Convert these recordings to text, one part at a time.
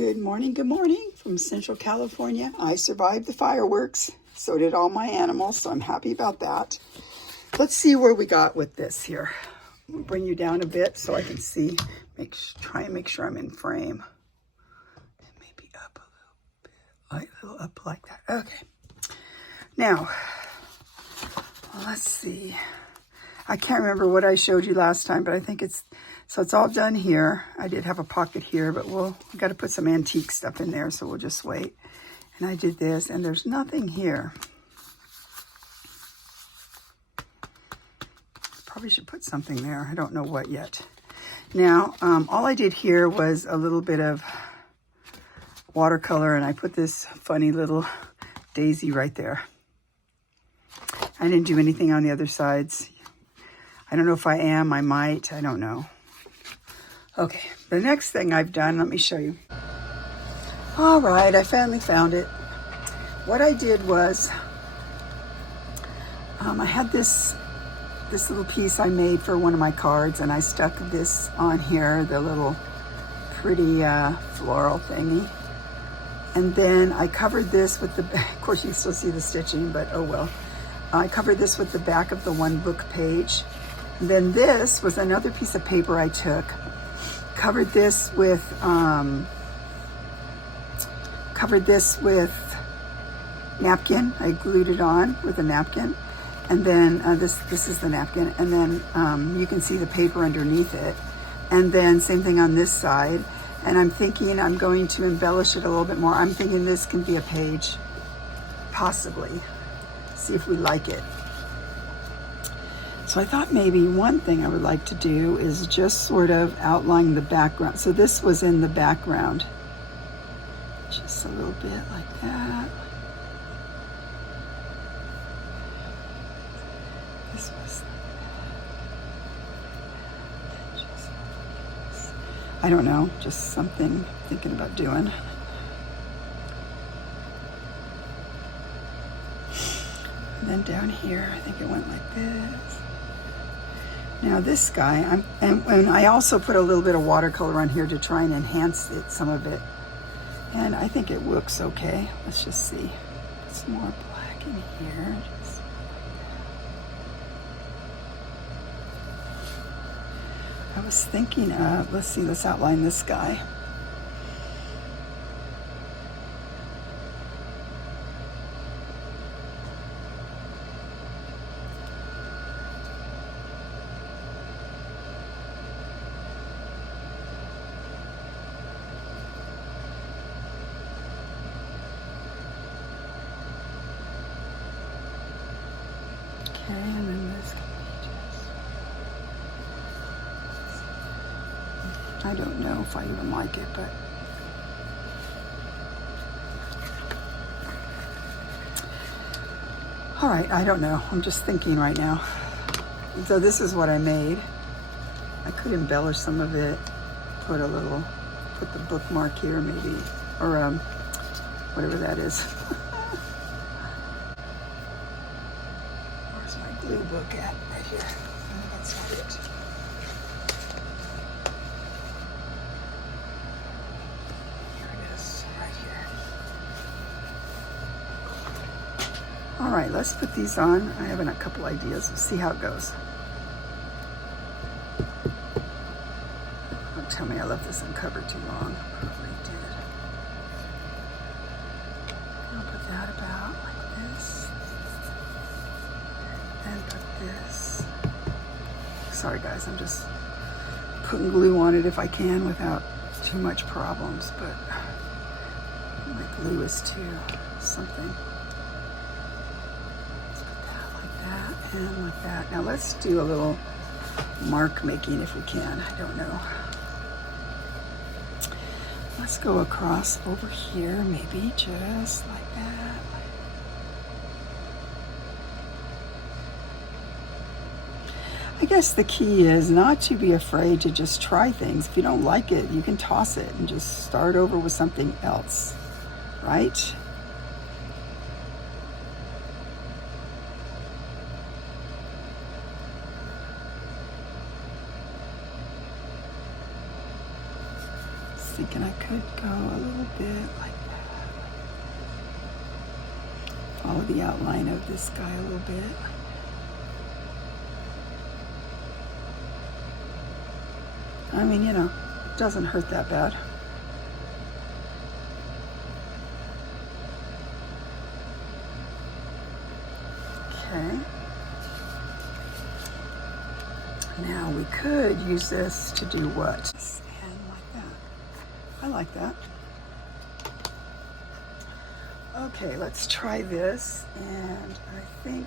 Good morning from Central California. I survived the fireworks. So did all my animals, so I'm happy about that. Let's see where we got with this here. I'll bring you down a bit so I can see. Try and make sure I'm in frame. And maybe up a little up like that. Okay. Now, let's see. I can't remember what I showed you last time, but I think it's all done here. I did have a pocket here, but we got to put some antique stuff in there, so we'll just wait. And I did this, and there's nothing here. Probably should put something there. I don't know what yet. Now, all I did here was a little bit of watercolor, and I put this funny little daisy right there. I didn't do anything on the other sides. I don't know if I am. I might. I don't know. Okay, the next thing I've done, let me show you. All right, I finally found it. What I did was, I had this little piece I made for one of my cards, and I stuck this on here, the little pretty floral thingy. And then I covered this with of course you still see the stitching, but oh well. I covered this with the back of the one book page. And then this was another piece of paper I took. Covered this with napkin. I glued it on with a napkin, and then this is the napkin, and then you can see the paper underneath it, and then same thing on this side. And I'm thinking I'm going to embellish it a little bit more. I'm thinking this can be a page, possibly. See if we like it. So I thought maybe one thing I would like to do is just sort of outline the background. So this was in the background. Just a little bit like that. This was I don't know, just something I'm thinking about doing. And then down here, I think it went like this. Now this guy, and I also put a little bit of watercolor on here to try and enhance it, some of it. And I think it looks okay. Let's just see. Put some more black in here. Just I was thinking of, let's outline this guy. And then this can be just, I don't know if I even like it, but all right, I don't know. I'm just thinking right now. So this is what I made. I could embellish some of it, put the bookmark here maybe, or whatever that is. Glue book at right here. That's not it. Here it is, right here. All right, let's put these on. I have a couple ideas. We'll see how it goes. Don't tell me I left this uncovered too long. Probably did. I'll put that about like this. And put this. Sorry guys, I'm just putting glue on it if I can without too much problems, but my glue is too something. Let's put that like that and like that. Now let's do a little mark making if we can. I don't know. Let's go across over here, maybe just like that. I guess the key is not to be afraid to just try things. If you don't like it, you can toss it and just start over with something else, right? thinking I could go a little bit like that. Follow the outline of this guy a little bit. I mean, you know, it doesn't hurt that bad. Okay. Now we could use this to do what? And like that. I like that. Okay, let's try this. And I think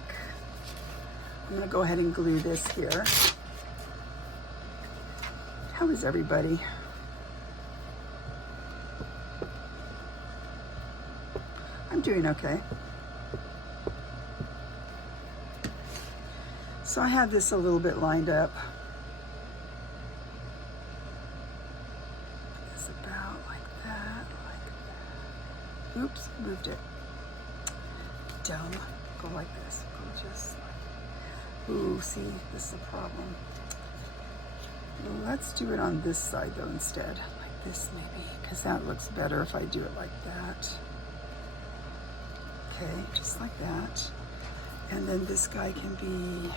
I'm gonna go ahead and glue this here. How is everybody? I'm doing okay. So I have this a little bit lined up. It's about like that, like that. Oops, moved it. Dumb. Go like this. Go just like, ooh, see, this is a problem. Let's do it on this side though instead, like this maybe, because that looks better if I do it like that. Okay, just like that. And then this guy can be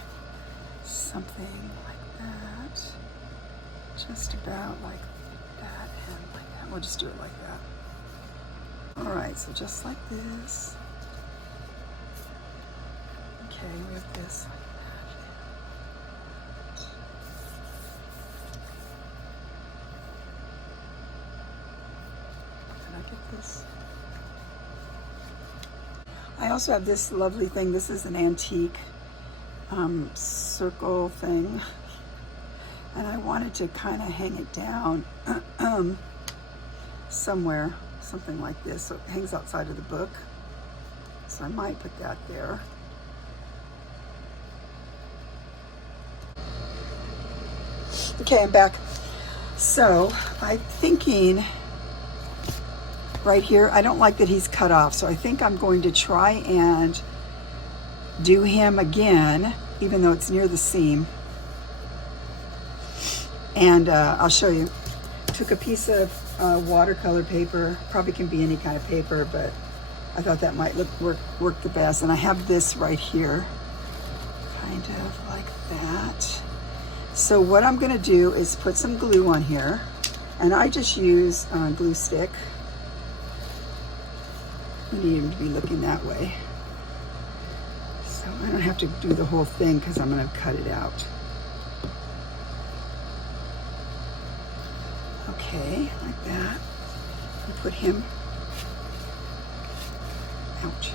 something like that. Just about like that and like that. We'll just do it like that. All right, so just like this. Okay, we have this. This. I also have this lovely thing. This is an antique circle thing, and I wanted to kind of hang it down somewhere, something like this, so it hangs outside of the book. So I might put that there. Okay, I'm back. So I'm thinking right here, I don't like that he's cut off, so I think I'm going to try and do him again, even though it's near the seam. And I'll show you. Took a piece of watercolor paper, probably can be any kind of paper, but I thought that might work the best. And I have this right here, kind of like that. So what I'm gonna do is put some glue on here, and I just use glue stick. I need him to be looking that way. So I don't have to do the whole thing because I'm going to cut it out. Okay, like that. And put him, ouch.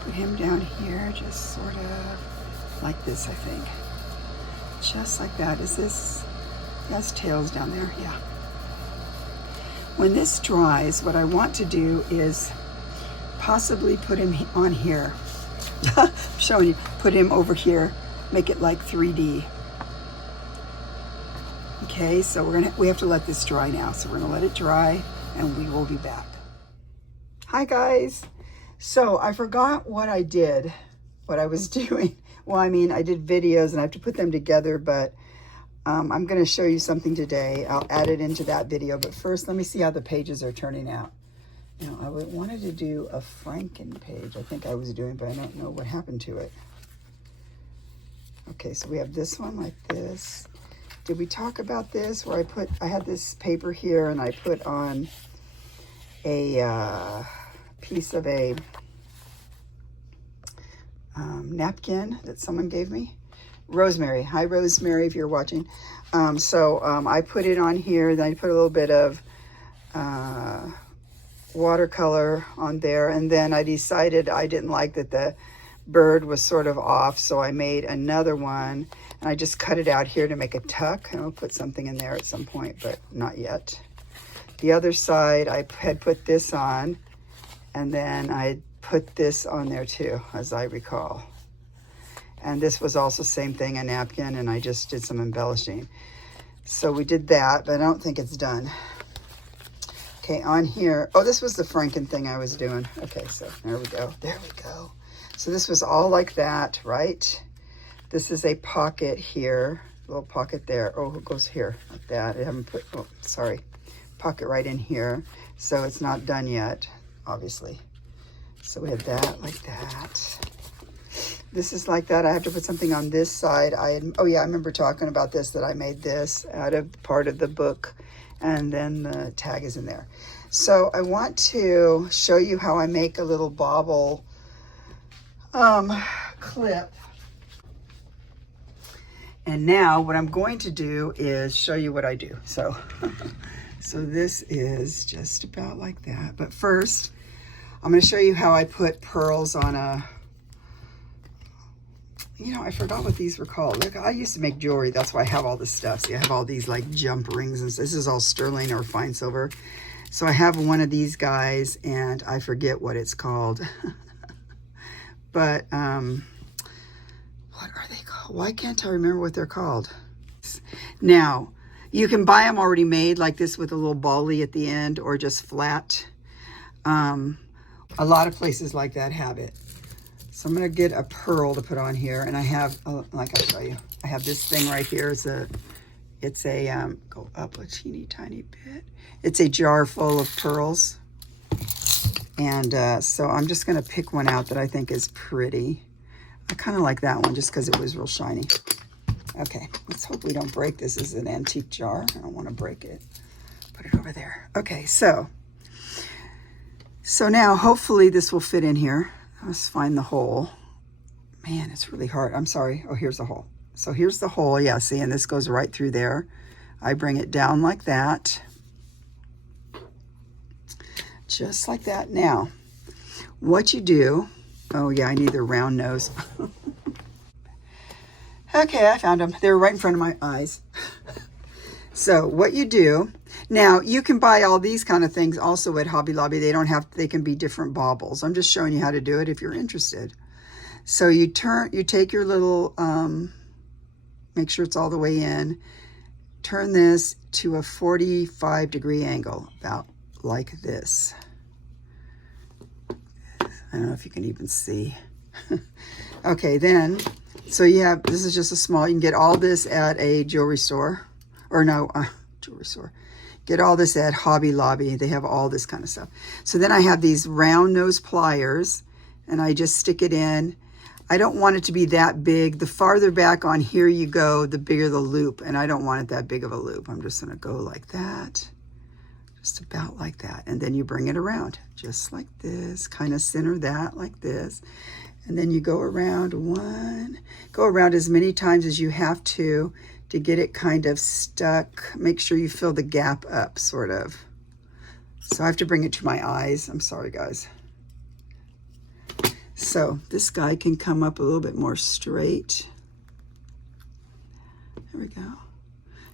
Put him down here, just sort of like this, I think. Just like that. Is this, he has tails down there? Yeah. When this dries, what I want to do is possibly put him on here. I'm showing you. Put him over here. Make it like 3D. Okay, so we have to let this dry now. So we're gonna let it dry and we will be back. Hi guys. So I forgot what I did, what I was doing. Well, I mean, I did videos and I have to put them together, but I'm gonna show you something today. I'll add it into that video, but first let me see how the pages are turning out. Now, I wanted to do a Franken page, I think I was doing, but I don't know what happened to it. Okay, so we have this one like this. Did we talk about this? Where I had this paper here and I put on a piece of a napkin that someone gave me. Rosemary. Hi, Rosemary, if you're watching. I put it on here, then I put a little bit of watercolor on there, and then I decided I didn't like that the bird was sort of off, so I made another one, and I just cut it out here to make a tuck, and I'll put something in there at some point, but not yet. The other side, I had put this on, and then I put this on there too, as I recall. And this was also same thing, a napkin, and I just did some embellishing. So we did that, but I don't think it's done. Okay, on here, oh, this was the Franken thing I was doing. Okay, so there we go, there we go. So this was all like that, right? This is a pocket here, a little pocket there. Oh, it goes here, like that. I haven't put, oh, sorry. pocket right in here. So it's not done yet, obviously. So we have that like that. This is like that. I have to put something on this side. Oh yeah, I remember talking about this, that I made this out of part of the book, and then the tag is in there. So I want to show you how I make a little bobble clip. And now what I'm going to do is show you what I do. So, so this is just about like that. But first, I'm going to show you how I put pearls on a, you know, I forgot what these were called. Look, I used to make jewelry. That's why I have all this stuff. See, I have all these like jump rings, and this is all sterling or fine silver. So I have one of these guys, and I forget what it's called. But what are they called? Why can't I remember what they're called? Now, you can buy them already made like this with a little bally at the end, or just flat. A lot of places like that have it. So I'm going to get a pearl to put on here, and I have, like I'll show you, I have this thing right here. It's a go up a teeny tiny bit. It's a jar full of pearls. And so I'm just going to pick one out that I think is pretty. I kind of like that one just because it was real shiny. Okay, let's hope we don't break this. This is an antique jar. I don't want to break it. Put it over there. Okay, so now hopefully this will fit in here. Let's find the hole. Man, it's really hard. I'm sorry. Oh, here's the hole. So here's the hole. Yeah, see, and this goes right through there. I bring it down like that. Just like that. Now, what you do, oh yeah, I need the round nose. Okay, I found them. They were right in front of my eyes. So what you do, now you can buy all these kind of things also at Hobby Lobby. They don't have, they can be different baubles. I'm just showing you how to do it if you're interested. So you take your little, make sure it's all the way in, turn this to a 45-degree angle, about like this. I don't know if you can even see. Okay, then, so you have, this is just a small, you can get all this at a jewelry store, or no, jewelry store. Get all this at Hobby Lobby. They have all this kind of stuff. So then I have these round nose pliers, and I just stick it in. I don't want it to be that big. The farther back on here you go, the bigger the loop, and I don't want it that big of a loop. I'm just gonna go like that, just about like that. And then you bring it around, just like this, kind of center that like this. And then you go around go around as many times as you have to get it kind of stuck. Make sure you fill the gap up, sort of. So I have to bring it to my eyes. I'm sorry, guys. So this guy can come up a little bit more straight. There we go.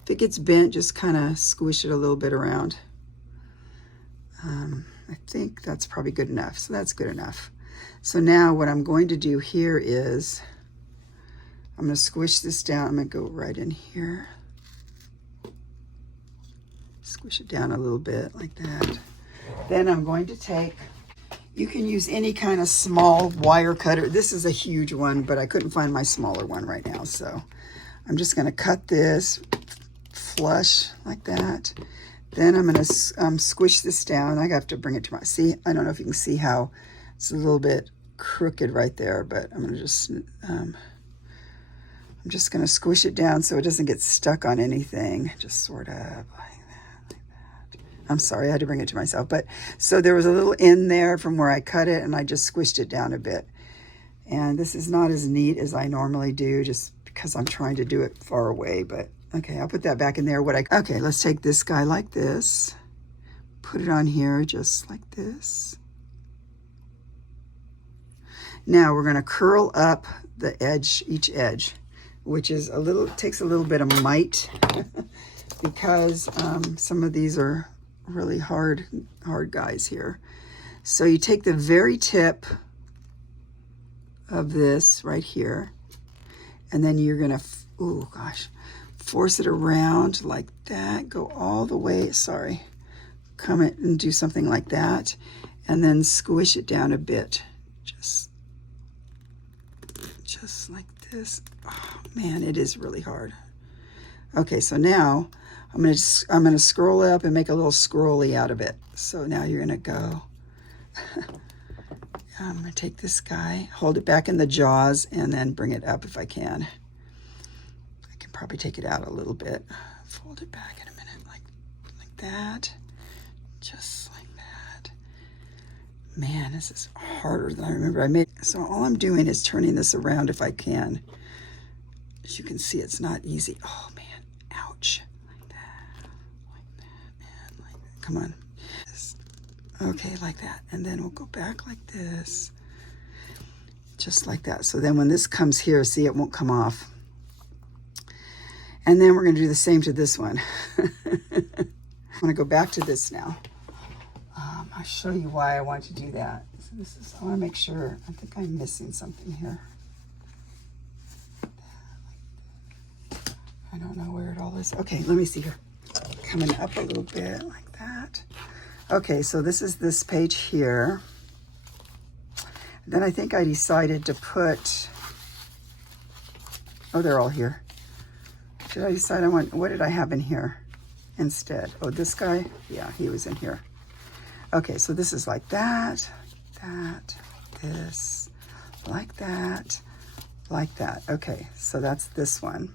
If it gets bent, just kind of squish it a little bit around. I think that's probably good enough. So that's good enough. So now what I'm going to do here is I'm going to squish this down. I'm going to go right in here. Squish it down a little bit like that. Then I'm going to take, you can use any kind of small wire cutter. This is a huge one, but I couldn't find my smaller one right now. So I'm just going to cut this flush like that. Then I'm going to squish this down. I have to bring it to my, see, I don't know if you can see how it's a little bit crooked right there, but I'm going to just, I'm just going to squish it down so it doesn't get stuck on anything. Just sort of like that. I'm sorry, I had to bring it to myself. But so there was a little end there from where I cut it, and I just squished it down a bit. And this is not as neat as I normally do, just because I'm trying to do it far away. But okay, I'll put that back in there. Okay, let's take this guy like this, put it on here just like this. Now we're going to curl up the edge, each edge, which is a little, takes a little bit of might because some of these are really hard guys here. So you take the very tip of this right here, and then you're going to, oh gosh, force it around like that, go all the way, sorry, come in and do something like that, and then squish it down a bit, just like this. Oh man, it is really hard. Okay, so now I'm gonna scroll up and make a little scrolly out of it. So now you're gonna go, I'm gonna take this guy, hold it back in the jaws, and then bring it up if I can. I can probably take it out a little bit. Fold it back in a minute, like that. Just like that. Man, this is harder than I remember. So all I'm doing is turning this around if I can. As you can see, it's not easy. Oh man, ouch. Like that, and like that. Come on. Okay, like that. And then we'll go back like this. Just like that. So then when this comes here, see, it won't come off. And then we're gonna do the same to this one. I'm gonna go back to this now. I'll show you why I want to do that. So this is, I wanna make sure, I think I'm missing something here. I don't know where it all is. Okay, let me see here. Coming up a little bit like that. Okay, so this is this page here. Then I think I decided to put, oh, they're all here. Did I decide I want, what did I have in here instead? Oh, this guy? Yeah, he was in here. Okay, so this is like that, this, like that, like that. Okay, so that's this one.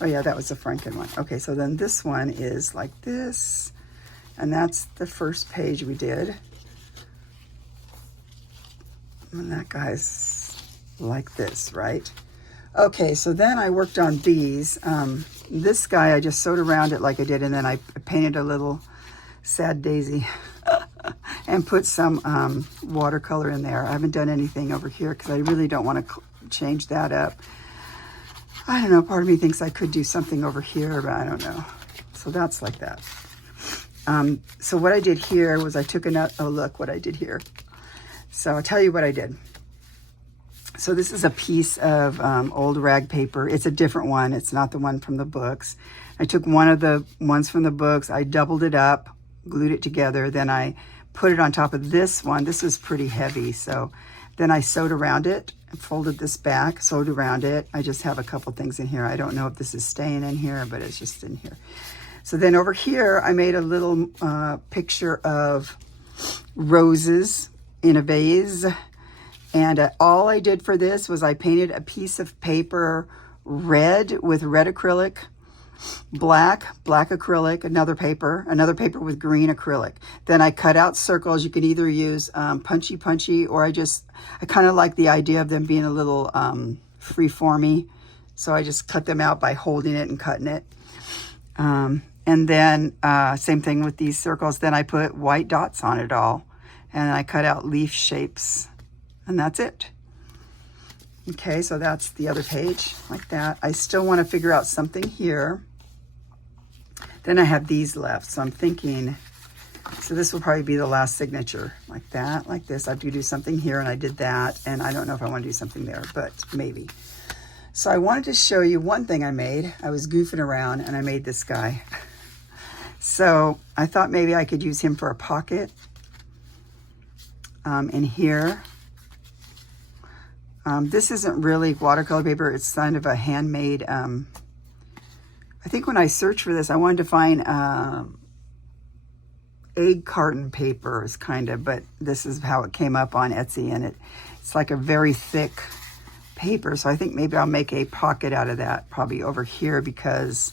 Oh yeah, that was the Franken one. Okay, so then this one is like this, and that's the first page we did. And that guy's like this, right? Okay, so then I worked on these. This guy, I just sewed around it like I did, and then I painted a little sad daisy and put some watercolor in there. I haven't done anything over here because I really don't want to change that up. I don't know, part of me thinks I could do something over here, but I don't know. So that's like that. So what I did here was I took another, oh look what I did here. So I'll tell you what I did. So this is a piece of old rag paper. It's a different one. It's not the one from the books. I took one of the ones from the books. I doubled it up, glued it together. Then I put it on top of this one. This is pretty heavy. So then I sewed around it and folded this back, sewed around it. I just have a couple things in here. I don't know if this is staying in here, but it's just in here. So then over here, I made a little picture of roses in a vase. And all I did for this was I painted a piece of paper red with red acrylic, black acrylic, another paper with green acrylic. Then I cut out circles. You can either use punchy, or I kind of like the idea of them being a little free-formy. So I just cut them out by holding it and cutting it. And then same thing with these circles. Then I put white dots on it all. And I cut out leaf shapes. And that's it. Okay, so that's the other page, like that. I still want to figure out something here. Then I have these left, so I'm thinking, so this will probably be the last signature, like that, like this. I have to do something here, and I did that, and I don't know if I want to do something there, but maybe. So I wanted to show you one thing I made. I was goofing around, and I made this guy. So I thought maybe I could use him for a pocket in here. This isn't really watercolor paper. It's kind of a handmade, I think when I searched for this, I wanted to find egg carton paper, but this is how it came up on Etsy, and it's like a very thick paper. So I think maybe I'll make a pocket out of that, probably over here, because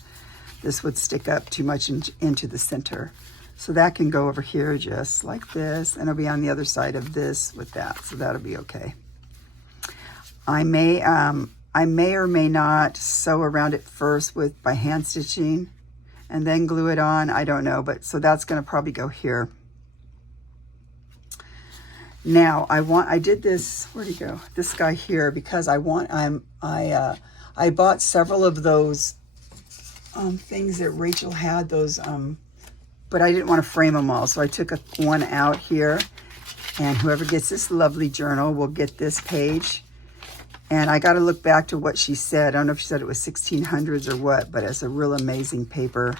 this would stick up too much into the center. So that can go over here just like this, and it'll be on the other side of this with that. So that'll be okay. I may or may not sew around it first by hand stitching and then glue it on. I don't know, but so that's going to probably go here. Now I did this, where'd he go? This guy here, because I bought several of those things that Rachel had, those but I didn't want to frame them all, so I took one out here, and whoever gets this lovely journal will get this page. And I got to look back to what she said. I don't know if she said it was 1600s or what, but it's a real amazing paper.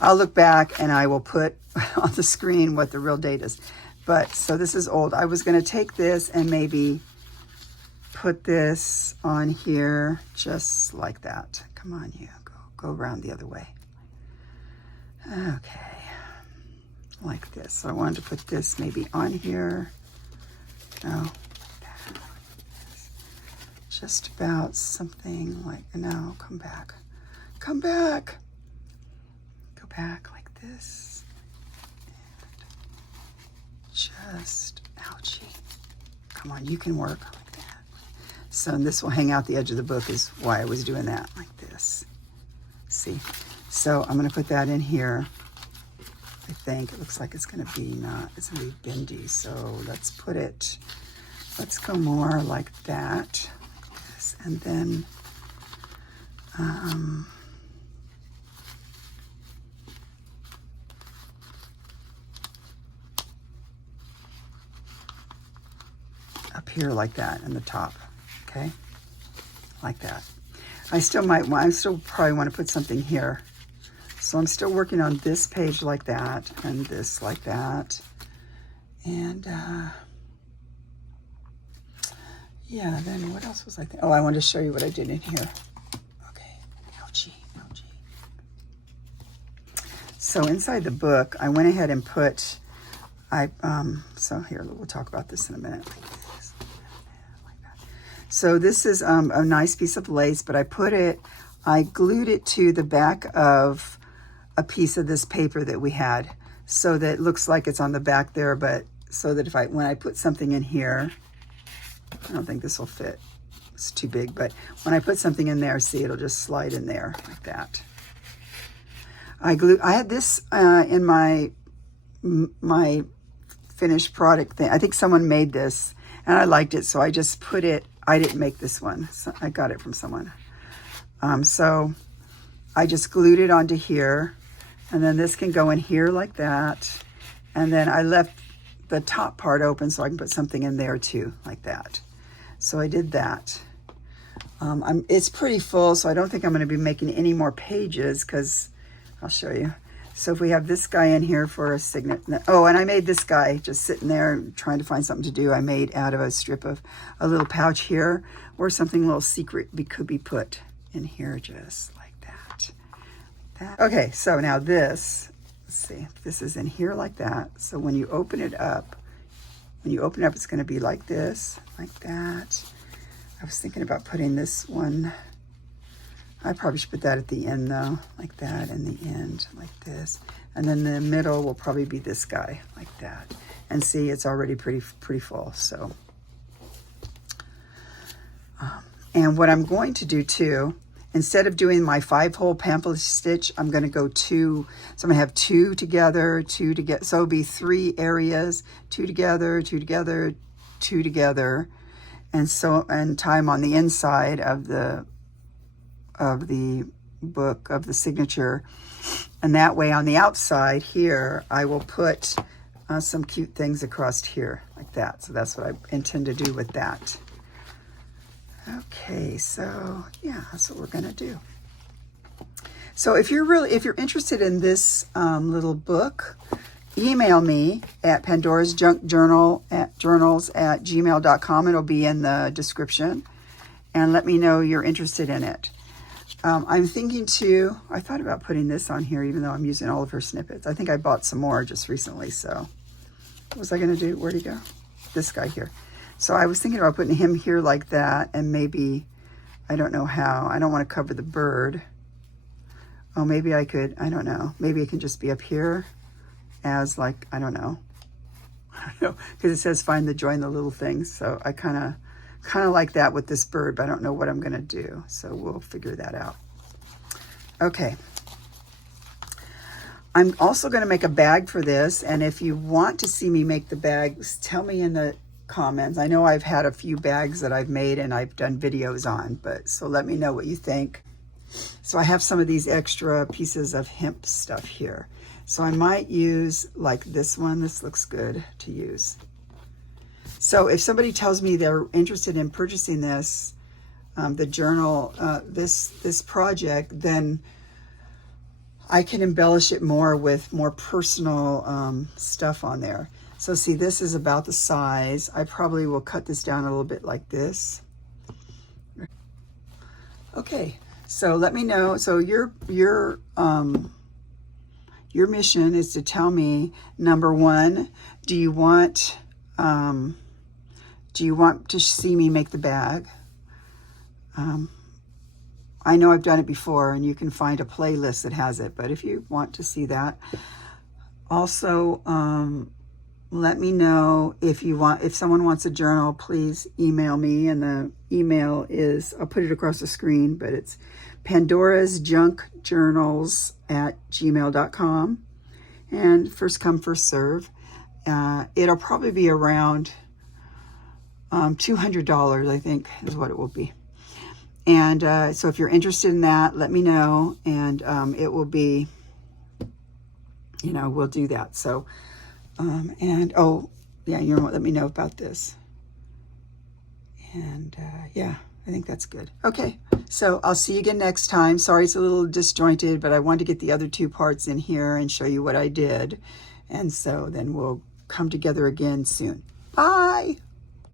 I'll look back and I will put on the screen what the real date is. But so this is old. I was going to take this and maybe put this on here just like that. Come on, you go around the other way. Okay, like this. So I wanted to put this maybe on here. No, just about something like, no, come back. Come back. Go back like this. And just, ouchie. Come on, you can work like that. So this will hang out the edge of the book is why I was doing that like this. See? So I'm gonna put that in here. I think it looks like it's gonna be it's gonna be bendy. So let's put it, let's go more like that. Like this. And then up here like that in the top, okay? Like that. I still probably want to put something here. So I'm still working on this page like that and this like that. And yeah, then what else was I thinking? Oh, I wanted to show you what I did in here. Okay, ouchie, ouchie. So inside the book, I went ahead and put, so here, we'll talk about this in a minute. Like this, like that. So this is a nice piece of lace, but I glued it to the back of a piece of this paper that we had, so that it looks like it's on the back there, but so that when I put something in here, I don't think this will fit. It's too big, but when I put something in there, see, it'll just slide in there like that. I had this in my finished product thing. I think someone made this and I liked it, so I just put it, I didn't make this one. So I got it from someone. So I just glued it onto here, and then this can go in here like that. And then I left the top part open so I can put something in there too, like that. So I did that. It's pretty full, so I don't think I'm going to be making any more pages because I'll show you. So if we have this guy in here for a signet. Oh, and I made this guy just sitting there trying to find something to do. I made out of a strip of a little pouch here, or something a little secret could be put in here just like that. Okay, so now this, let's see, this is in here like that. So when you open it up, it's going to be like this, like that. I was thinking about putting this one, I probably should put that at the end though, like that, in the end, like this. And then the middle will probably be this guy, like that. And see, it's already pretty full, so. And what I'm going to do too, instead of doing my 5-hole pamphlet stitch, I'm going to go 2. So I'm going to have 2 together, 2 together. So it'll be 3 areas, 2 together, 2 together, 2 together. And so, and tie them on the inside of the book, of the signature. And that way on the outside here, I will put some cute things across here like that. So that's what I intend to do with that. Okay, so yeah, that's what we're gonna do. So if you're interested in this little book, email me at pandorasjunkjournals@gmail.com. It'll be in the description, and let me know you're interested in it. I'm thinking too, I thought about putting this on here, even though I'm using all of her snippets. I think I bought some more just recently, so what was I gonna do? Where'd he go? This guy here. So I was thinking about putting him here like that, and maybe, I don't know how. I don't want to cover the bird. Oh, maybe I could, I don't know. Maybe it can just be up here as like, I don't know. Because it says find the joy in the little things. So I kind of like that with this bird, but I don't know what I'm going to do. So we'll figure that out. Okay. I'm also going to make a bag for this. And if you want to see me make the bags, tell me in the comments. I know I've had a few bags that I've made and I've done videos on, but so let me know what you think. So I have some of these extra pieces of hemp stuff here. So I might use like this one. This looks good to use. So if somebody tells me they're interested in purchasing this, the journal, this project, then I can embellish it more with more personal stuff on there. So see, this is about the size. I probably will cut this down a little bit like this. Okay, so let me know. So your your mission is to tell me, number one, do you want to see me make the bag? I know I've done it before, and you can find a playlist that has it, but if you want to see that. Also, let me know if someone wants a journal, please email me, and the email is, I'll put it across the screen, but it's pandorasjunkjournals@gmail.com, and first come, first serve. It'll probably be around $200, I think, is what it will be. And so if you're interested in that, let me know, and it will be, we'll do that. So, and oh, yeah, let me know about this. And yeah, I think that's good. Okay, so I'll see you again next time. Sorry it's a little disjointed, but I wanted to get the other two parts in here and show you what I did. And so then we'll come together again soon. Bye.